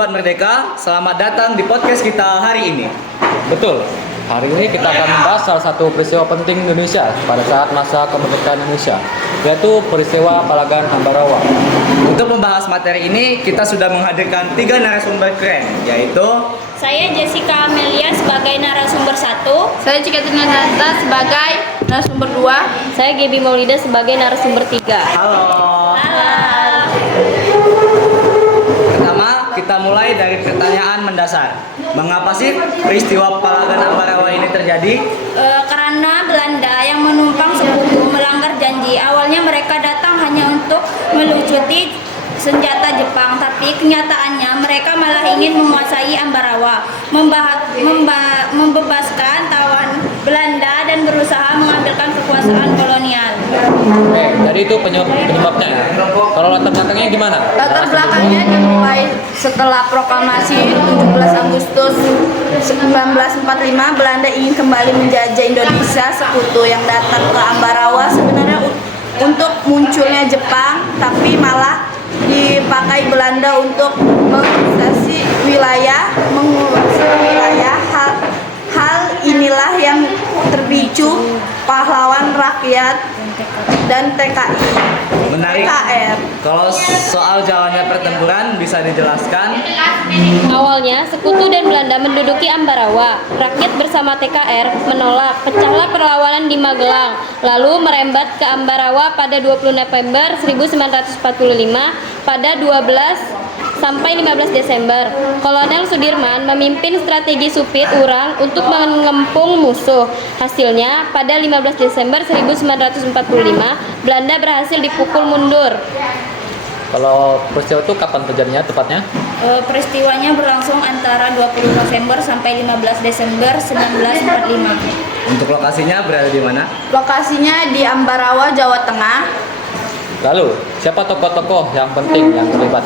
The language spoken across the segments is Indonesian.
Sobat Merdeka, selamat datang di podcast kita hari ini. Betul. Hari ini kita akan membahas salah satu peristiwa penting Indonesia pada saat masa kemerdekaan Indonesia, yaitu peristiwa Palagan Ambarawa. Untuk membahas materi ini, kita sudah menghadirkan 3 narasumber keren, yaitu Saya Jessica Amelia sebagai narasumber 1. Saya Cika Tingananta sebagai narasumber 2. Saya Gaby Maulida sebagai narasumber 3. Halo. Halo. Pertama, kita mulai dari pertanyaan mendasar. Mengapa sih peristiwa Palagan Ambarawa ini terjadi? Karena Belanda yang menumpang sekutu melanggar janji. Awalnya mereka datang hanya untuk melucuti senjata Jepang, tapi kenyataannya mereka malah ingin menguasai Ambarawa, membebaskan tawan Belanda dan berusaha mengambilkan kekuasaan kolonial. Jadi itu penyebabnya ya. Kalau latar belakangnya gimana? Latar belakangnya dimulai setelah proklamasi 17 Agustus 1945, Belanda ingin kembali menjajah Indonesia. Sekutu yang datang ke Ambarawa sebenarnya untuk munculnya Jepang, tapi malah dipakai Belanda untuk menguasai wilayah. Hal inilah yang terpicu pahlawan rakyat dan TKI. Menarik. TKR. Kalau soal jalannya pertempuran bisa dijelaskan? Awalnya, Sekutu dan Belanda menduduki Ambarawa. Rakyat bersama TKR menolak. Pecahlah perlawanan di Magelang, lalu merembet ke Ambarawa pada 20 November 1945. Pada 12 sampai 15 Desember, Kolonel Sudirman memimpin strategi Supit Urang untuk mengepung musuh. Hasilnya, pada 15 Desember 1945, Belanda berhasil dipukul mundur. Kalau peristiwa itu kapan terjadinya tepatnya? Peristiwanya berlangsung antara 20 November sampai 15 Desember 1945. Untuk lokasinya berada di mana? Lokasinya di Ambarawa, Jawa Tengah. Lalu, siapa tokoh-tokoh yang penting yang terlibat?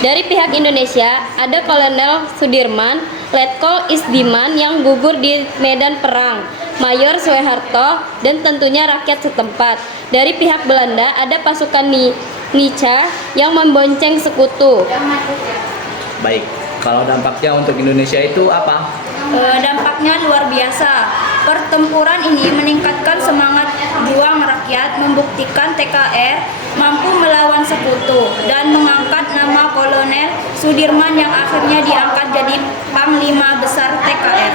Dari pihak Indonesia, ada Kolonel Sudirman, Letkol Isdiman yang gugur di medan perang, Mayor Soeharto, dan tentunya rakyat setempat. Dari pihak Belanda, ada pasukan Nica yang membonceng sekutu. Baik, kalau dampaknya untuk Indonesia itu apa? Dampaknya luar biasa. Pertempuran ini meningkatkan semangat juang rakyat, membuktikan TKR mampu melawan sekutu, dan mengangkat nama Kolonel Sudirman yang akhirnya diangkat jadi Panglima Besar TKR.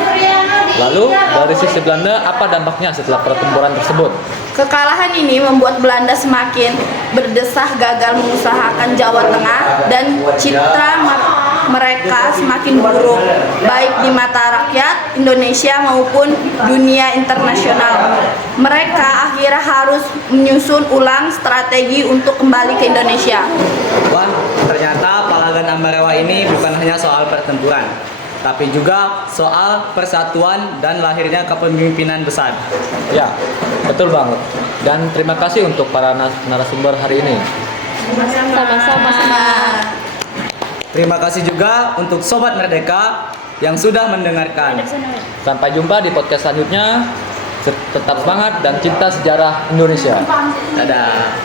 Lalu, dari sisi Belanda, apa dampaknya setelah pertempuran tersebut? Kekalahan ini membuat Belanda semakin berdesah gagal mengusahakan Jawa Tengah, dan citra mereka semakin buruk baik di mata rakyat Indonesia maupun dunia internasional. Mereka akhirnya harus menyusun ulang strategi untuk kembali ke Indonesia. Wah, ternyata Palagan Ambarawa ini bukan hanya soal pertempuran, tapi juga soal persatuan dan lahirnya kepemimpinan besar. Ya, betul banget. Dan terima kasih untuk para narasumber hari ini. Sama-sama. Terima kasih juga untuk Sobat Merdeka yang sudah mendengarkan. Sampai jumpa di podcast selanjutnya. Tetap semangat dan cinta sejarah Indonesia. Dadah.